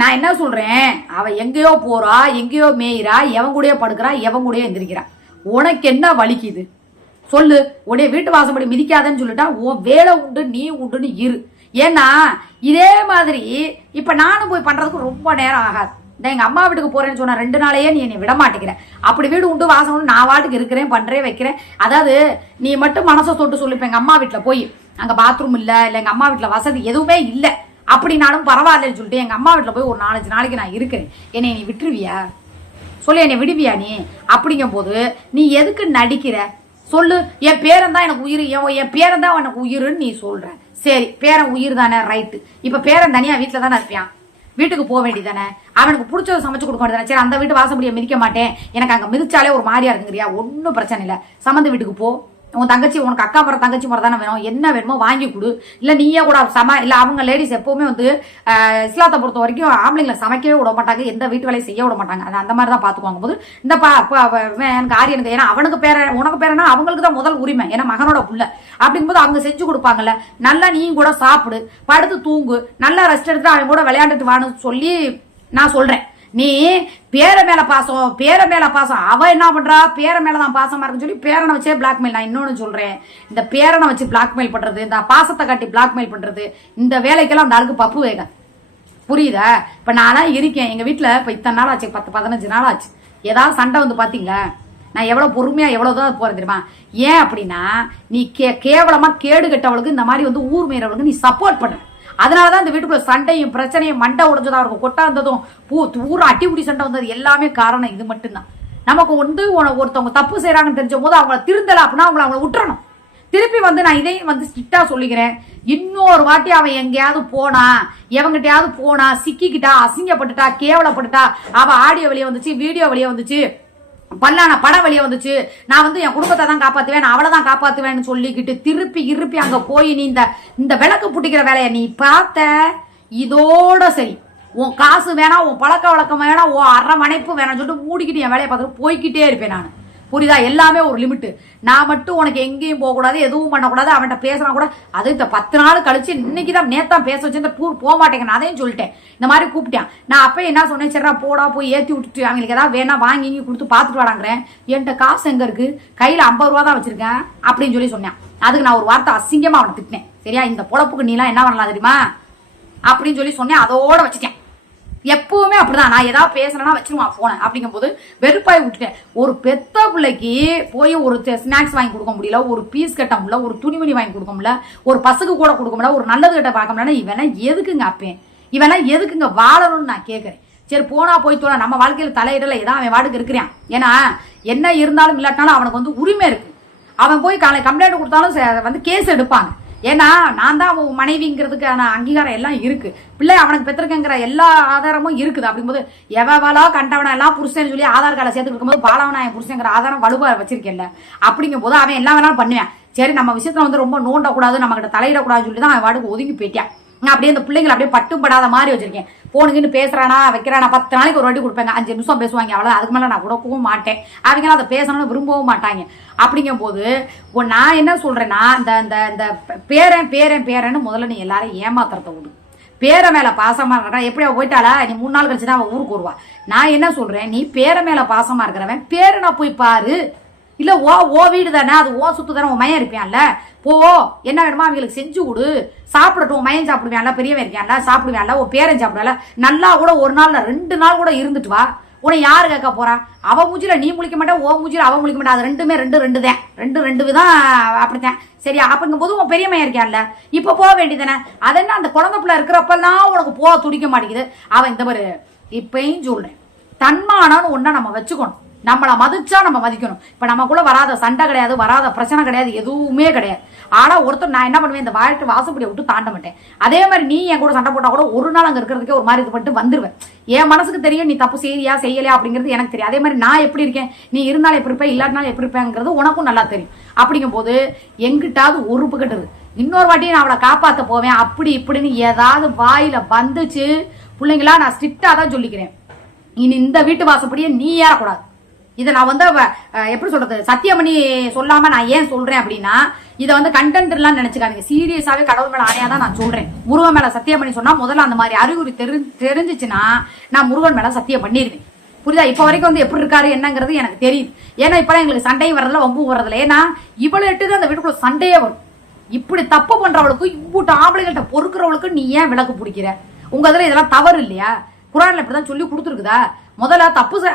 நான் என்ன சொல்றேன், அவ எங்கேயோ போறா, எங்கேயோ மேயிரா, எவன் கூடயோ படுக்கிறா, எவன் கூடயோ எந்திரிக்கிறா. உனக்கு என்ன வலிக்குது சொல்லு. உடைய வீட்டு வாசப்படி மிதிக்காதன்னு சொல்லிட்டா உன் வேலை உண்டு, நீ உண்டுன்னு இரு. ஏன்னா இதே மாதிரி இப்ப நானும் போய் பண்றதுக்கு ரொம்ப நேரம் ஆகாது. எங்க அம்மா வீட்டுக்கு போறேன்னு சொன்னா 2 நாளையே நீ என்னை விட மாட்டேங்கிற. அப்படி வீடு உண்டு வாசம் உண்டு, நான் வாட்டுக்கு இருக்கிறேன், பண்றேன், வைக்கிறேன். அதாவது நீ மட்டும் மனசை தொட்டு சொல்லிப்ப எங்க அம்மா வீட்டுல போய் அங்க பாத்ரூம் இல்ல எங்க அம்மா வீட்டுல வசதி எதுவுமே இல்ல அப்படின்னாலும் பரவாயில்லன்னு சொல்லிட்டு எங்க அம்மா வீட்டுல போய் ஒரு 4-5 நாளைக்கு நான் இருக்கிறேன். என்னை நீ விட்டுருவியா சொல்லு? என்னை விடுவியா நீ? அப்படிங்கும் போது நீ எதுக்கு நடிக்கிற சொல்லு. என் பேரன் தான் எனக்கு உயிர், என் பேரன் தான் எனக்கு உயிருன்னு நீ சொல்ற. சரி, பேரன் உயிர் தானே, ரைட்டு. இப்ப பேரன் தனியா வீட்டுல தானே இருப்பான், வீட்டுக்கு போக வேண்டியதானே, அவனுக்கு பிடிச்சதை சமைச்சு கொடுக்க வேண்டியதானே. சரி, அந்த வீட்டு வாசப்படியை மிதிக்க மாட்டேன், எனக்கு அங்க மிதிச்சாலே ஒரு மாதிரியா இருக்குங்கிறியா? ஒன்னும் பிரச்சனை இல்லை, சம்மந்த வீட்டுக்கு போ. உன் தங்கச்சி, உனக்கு அக்கா முறை தங்கச்சி முறை தானே வேணும், என்ன வேணுமோ வாங்கி கொடு. இல்ல நீயே கூட இல்ல அவங்க லேடிஸ் எப்பவுமே இஸ்லாத்தை பொறுத்த வரைக்கும் ஆம்பளைங்களை சமைக்கவே விட மாட்டாங்க, எந்த வீட்டு வேலையை செய்ய விட மாட்டாங்க. அது அந்த மாதிரி தான் பாத்துக்குவாங்க. போது இந்த எனக்கு ஆரியனுக்கு, ஏன்னா அவனுக்கு உனக்கு பேரனா அவங்களுக்கு தான் முதல் உரிமை, ஏன்னா மகனோட புள்ள. அப்படிங்கும்போது அவங்க செஞ்சு கொடுப்பாங்கல்ல, நல்லா நீ கூட சாப்பிடு, படுத்து தூங்கு, நல்லா ரெஸ்ட் எடுத்து அவன் கூட விளையாண்டுட்டு வான்னு சொல்லி நான் சொல்றேன். நீ பேர மேல பாசம் அவ என்ன பண்றா, பேர மேலதான் பாசமா இருக்குன்னு சொல்லி பேரனை வச்சே பிளாக்மெயில். நான் இன்னொன்னு சொல்றேன், இந்த பேரனை வச்சு பிளாக்மெயில் பண்றது, இந்த பாசத்தை காட்டி பிளாக்மெயில் பண்றது, இந்த வேலைக்கெல்லாம் அந்த ஆளுக்கு பப்பு வேக. புரியுதா? இப்ப நானா இருக்கேன் எங்க வீட்டுல, இப்ப இத்தனை நாள் ஆச்சு, 10-15 நாள் ஆச்சு. ஏதாவது சண்டை பாத்தீங்களா? நான் எவ்வளவு பொறுமையா எவ்வளவுதான் போறேன் தெரியுமா? ஏன் அப்படின்னா நீ கேவலமா கேடு கெட்டவளுக்கு, இந்த மாதிரி ஊர் மேயறவளுக்கு நீ சப்போர்ட் பண்ற. அதனாலதான் இந்த வீட்டுக்குள்ள சண்டையும் பிரச்சனையும், மண்டை உடைஞ்சதா இருக்கும், கொட்டா இருந்ததும், ஊர் அட்டிபுடி சண்டை வந்தது, எல்லாமே காரணம் இது மட்டும்தான். நமக்கு ஒருத்தவங்க தப்பு செய்யறாங்கன்னு தெரிஞ்ச போது அவங்கள திருந்தல அப்படின்னா அவங்கள விட்டுறணும். திருப்பி நான் இதையும் ஸ்ட்ரிக்டா சொல்லிக்கிறேன், இன்னொரு வாட்டி அவன் எங்கேயாவது போனா, எவங்கிட்டயாவது போனா, சிக்கிக்கிட்டா, அசிங்கப்பட்டுட்டா, கேவலப்பட்டுட்டா, அவ ஆடியோ வெளியே வந்துச்சு, வீடியோ வெளியே வந்துச்சு, பல்லான படம் வெளியே வந்துச்சு, நான் என் குடும்பத்தை தான் காப்பாத்துவேன், அவளை தான் காப்பாத்துவேன்னு சொல்லிக்கிட்டு திருப்பி அங்க போய் நீ இந்த விளக்கு புட்டிக்கிற வேலையை நீ பார்த்த, இதோட சரி. உன் காசு வேணாம், உன் பழக்க வழக்கம் வேணாம், உன் அரவணைப்பு வேணாம்னு சொல்லிட்டு மூடிக்கிட்டு என் வேலையை பார்த்துட்டு போய்கிட்டே இருப்பேன் நான். புரியுதா? எல்லாமே ஒரு லிமிட். நான் மட்டும் உனக்கு எங்கேயும் போக கூடாது, எதுவும் பண்ணக்கூடாது, அவன்கிட்ட பேசினா கூட அது இந்த 10 நாள் கழிச்சு இன்னைக்குதான் நேத்தான் பேச வச்சு இந்த டூர் போக மாட்டேங்க. நான் அதையும் சொல்லிட்டேன், இந்த மாதிரி கூப்பிட்டேன். நான் அப்ப என்ன சொன்னேன், சரிடா போடா, போய் ஏத்தி விட்டுட்டு அவங்களுக்கு ஏதாவது வேணா வாங்கி கொடுத்து பாத்துட்டு வாடாங்கிறேன். என்கிட்ட காசு எங்க இருக்கு, கையில 50 ரூபா தான் வச்சிருக்கேன் அப்படின்னு சொல்லி சொன்னேன். அதுக்கு நான் ஒரு வார்த்தை அசிங்கமா அவனை திட்டினேன். சரியா? இந்த பொழப்புக்கு நீ எல்லாம் என்ன பண்ணலாம் தெரியுமா அப்படின்னு சொல்லி சொன்னேன். அதோட வச்சுட்டேன். எப்பவுமே அப்படிதான், நான் ஏதாவது பேசணும்னா வச்சிருவான் போன. அப்படிங்கும் போது வெறுப்பாய் விட்டுட்டேன். ஒரு பெத்த பிள்ளைக்கு போய் ஒரு ஸ்நாக்ஸ் வாங்கி கொடுக்க முடியல, ஒரு பீஸ் கட்ட முடியல, ஒரு துணிமணி வாங்கி கொடுக்க முடியல, ஒரு பசுக்கு கூட கொடுக்க முடியல, ஒரு நல்லது கிட்ட பார்க்க முடியல. இவெல்லாம் எதுக்குங்க அப்பேன், இவெல்லாம் எதுக்குங்க வாழணும்னு நான் கேட்கறேன். சரி போனா போய் தோண, நம்ம வாழ்க்கையில தலையிடல, ஏதாவது அவன் வாடுக்கு இருக்கிறான். ஏன்னா என்ன இருந்தாலும் இல்லாட்டாலும் அவனுக்கு உரிமை இருக்கு. அவன் போய் கம்ப்ளைண்ட் கொடுத்தாலும் கேஸ் எடுப்பாங்க. ஏன்னா நான் தான் அவன் மனைவிங்கிறதுக்கான அங்கீகாரம் எல்லாம் இருக்கு, பிள்ளை அவனுக்கு பெற்றிருக்கங்கிற எல்லா ஆதாரமும் இருக்குது. அப்படிங்கும்போது எவ்வளோ கண்டவனா எல்லாம் புருஷன் சொல்லி ஆதார் கார்டை சேர்த்து இருக்கும்போது பாலவனா என் புருஷங்கிற ஆதாரம் வலுவா வச்சிருக்கேன்ல. அப்படிங்கும் போது அவன் எல்லாம் வேணாலும் பண்ணுவேன். சரி, நம்ம விஷயத்துல ரொம்ப நோண்டக்கூடாது, நம்ம கிட்ட தலையிடக்கூடாதுன்னு சொல்லி தான் அவன் வாடுக்கு ஒதுங்கி போயிட்டான். நான் அப்படியே இந்த பிள்ளைங்களை அப்படியே பட்டும் படாத மாதிரி வச்சிருக்கேன். போனுங்கன்னு பேசுறானா வைக்கிறானா, 10 நாளைக்கு ஒரு வாட்டி கொடுப்பாங்க, 5 நிமிஷம் பேசுவாங்க, அவ்வளவு. அதுக்கு மேல நான் கொடுக்கவும் மாட்டேன், அவங்களாம் அதை பேசணும்னு விரும்பவும் மாட்டாங்க. அப்படிங்கும் போது நான் என்ன சொல்றேன்னா, இந்த பேரன்னு முதல்ல நீ எல்லாரும் ஏமாத்துறத விடு. பேர மேல பாசமா இருக்கா, எப்படியா போயிட்டாளா, நீ 3 நாள் கழிச்சுதான் அவன் ஊருக்கு வருவா. நான் என்ன சொல்றேன், நீ பேர மேல பாசமா இருக்கிறவன் பேரனை போய் பாரு. இல்ல ஓ வீடு தானே, அது ஓ சுத்து தானே, உன் மயம் இருப்பியான்ல, போ என்ன வேணுமோ அவங்களுக்கு செஞ்சு கொடு, சாப்பிடட்டும். மயம் சாப்பிடுவான்ல, பெரியவன் இருக்கான்ல, சாப்பிடுவான்ல, உன் பேரன் சாப்பிடுவான்ல, நல்லா கூட 1 நாள்ல 2 நாள் கூட இருந்துட்டு வா. உன்னை யாரு கேட்க போறா? அவ மூஞ்சில நீ முழிக்க மாட்டேன், ஓ மூஞ்சில அவ முழிக்க மாட்டா. அது ரெண்டுமே ரெண்டு தான் அப்படித்தான். சரியா? அப்படிங்கும் போது உன் பெரிய மையம் இருக்கான்ல, இப்ப போக வேண்டியதானே. அதென்ன அந்த குழந்தை பிள்ளை இருக்கிறப்பெல்லாம் உனக்கு போக துடிக்க மாட்டேங்குது. அவன் இந்த மாதிரி இப்பயும் சொல்றேன், தன்மானம்னு ஒன்ன நம்ம வச்சுக்கணும். நம்மளை மதிச்சா நம்ம மதிக்கணும். இப்ப நமக்குள்ள வராத சண்டை கிடையாது, வராத பிரச்சனை கிடையாது, எதுவுமே கிடையாது. ஆனா ஒருத்தர் நான் என்ன பண்ணுவேன், இந்த வாசப்படியை விட்டு தாண்ட மாட்டேன். அதே மாதிரி நீ என் கூட சண்டை போட்டா கூட ஒரு நாள் அங்க இருக்கிறதுக்கே ஒரு மாதிரி இது பண்ணிட்டு வந்துருவேன். என் மனசுக்கு தெரியும் நீ தப்பு செய்யறியா செய்யலையா அப்படிங்கிறது எனக்கு தெரியும். அதே மாதிரி நான் எப்படி இருக்கேன், நீ இருந்தாலும் எப்படி இருப்பேன், இல்லாட்டினாலும் எப்படி இருப்பேங்கிறது உனக்கும் நல்லா தெரியும். அப்படிங்கும் போது எங்கிட்டாவது ஒரு பக்கெட்டு இன்னொரு வாட்டியும் நான் அவளை காப்பாற்ற போவேன் அப்படி இப்படின்னு ஏதாவது வாயில வந்துச்சு பிள்ளைங்களா, நான் ஸ்ட்ரிக்டா தான் சொல்லிக்கிறேன். இனி இந்த வீட்டு வாசப்படியே நீ ஏறக்கூடாது. இதை நான் வந்து எப்படி சொல்றது, சத்தியமணி சொல்லாம நான் ஏன் சொல்றேன் அப்படின்னா, இதை வந்து கண்டென்ட் எல்லாம் நினைச்சுக்காதீங்க. சீரியஸாவே கடவுள் மேல ஆணையாதான் நான் சொல்றேன். முருகன் மேல சத்தியமணி சொன்னா முதல்ல அந்த மாதிரி அறிகுறி தெரிஞ்சிச்சுன்னா நான் முருகன் மேல சத்தியம் பண்ணிருவேன். புரியுதா? இப்ப வரைக்கும் வந்து எப்படி இருக்காரு என்னங்கிறது எனக்கு தெரியுது. ஏன்னா இப்ப எங்களுக்கு சண்டையும் வரதுல வம்பு வர்றதுல, ஏன்னா இவ்வளவு எட்டு அந்த வீட்டுக்குள்ள சண்டையே வரும். இப்படி தப்பு பண்றவளுக்கு இவ்வளவு ஆம்பளைகள்ட்ட பொறுக்கிறவளுக்கு நீ ஏன் விளக்கு பிடிக்கிற? உங்க இதுல இதெல்லாம் தவறு இல்லையா? குரான்ல இப்படிதான் சொல்லி கொடுத்துருக்குதா? முதல்ல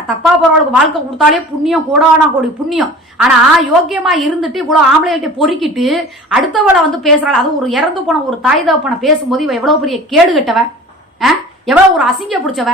தப்பா போறவளுக்கு வாழ்க்கை கொடுத்தாலே புண்ணியம், கோடானா கோடி புண்ணியம். ஆனா யோக்கியமா இருந்துட்டு இவ்வளவு ஆம்பளைகிட்ட பொறுக்கிட்டு அடுத்தவளை வந்து பேசுறாள். அது ஒரு இறந்து போன ஒரு தாய் தகப்பனை பேசும்போது இவ எவ்வளவு பெரிய கேடு கட்டவ, எவ்வளவு ஒரு அசிங்க பிடிச்சவ.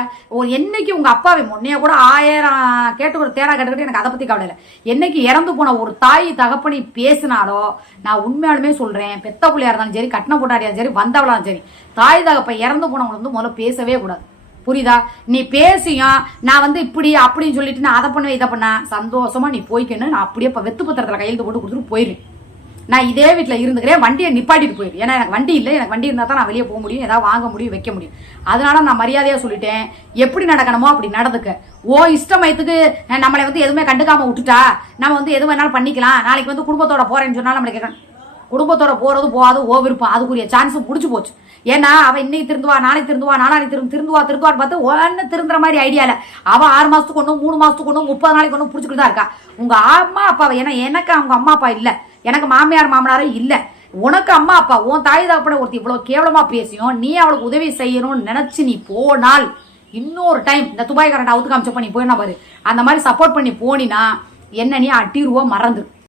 என்னைக்கு உங்க அப்பாவை முன்னைய கூட 1000 கேட்டு ஒரு தேடா கேட்டுக்கிட்டு எனக்கு அதை பத்தி கவலை இல்லை. என்னைக்கு இறந்து போன ஒரு தாய் தகப்பனி பேசினாலோ, நான் உண்மையாலுமே சொல்றேன், பெத்த பிள்ளையா இருந்தாலும் சரி, கட்டின போட்டாரியா சரி, வந்தவளாலும் சரி, தாய் தகப்ப இறந்து போனவங்க வந்து முதல்ல பேசவே கூடாது. புரியுதா? நீ பேசியும் நான் வந்து இப்படி அப்படின்னு சொல்லிட்டு நான் அதை பண்ணுவேன் இதை பண்ண, சந்தோஷமா நீ போய்க்கணும். நான் அப்படியே வெத்து பத்திரத்துல கையெழுத்து போட்டு கொடுத்துட்டு போயிடுறேன். நான் இதே வீட்டுல இருந்துக்கிறேன், வண்டியை நிப்பாட்டிட்டு போயிரு. ஏன்னா எனக்கு வண்டி இல்லை, எனக்கு வண்டி இருந்தா தான் நான் வெளியே போக முடியும், ஏதாவது வாங்க முடியும், வைக்க முடியும். அதனால நான் மரியாதையா சொல்லிட்டேன், எப்படி நடக்கணுமோ அப்படி நடந்துக்க. இஷ்டமயத்துக்கு நம்மளை வந்து எதுவுமே கண்டுக்காம விட்டுட்டா நம்ம வந்து எது வேணாலும் பண்ணிக்கலாம். நாளைக்கு வந்து குடும்பத்தோட போறேன்னு சொன்னா நம்மளுக்கு குடும்பத்தோட போறது போகாது விருப்பம், அதுக்குரிய சான்ஸும் முடிச்சு போச்சு. ஏன்னா அவ இன்னைக்கு திருந்துவா, நாளைக்கு திருந்துவா, நாளைக்கு திருந்துவான்னு பார்த்து ஒன்னு திருந்துற மாதிரி ஐடியா இல்ல. அவ 6 மாசத்துக்கு ஒண்ணும், 3 மாசத்துக்கு ஒண்ணும், 30 நாளைக்கு ஒண்ணும் புடிச்சுக்கிட்டு தான் இருக்கா. உங்க அம்மா அப்பாவை, ஏன்னா எனக்கு அவங்க அம்மா அப்பா இல்ல, எனக்கு மாமியார் மாமனாரும் இல்ல. உனக்கு அம்மா அப்பா, உன் தாய் தகப்பனை ஒருத்தி இவ்வளவு கேவலமா பேசியும் நீ அவளுக்கு உதவி செய்யணும்னு நினைச்சு நீ போனால், இன்னொரு டைம் இந்த துபாய் கரண்ட் அவுத்து காமிச்சப்ப நீ போயினா பாரு, அந்த மாதிரி சப்போர்ட் பண்ணி போனினா என்ன நீ அட்டிருவோ மறந்து.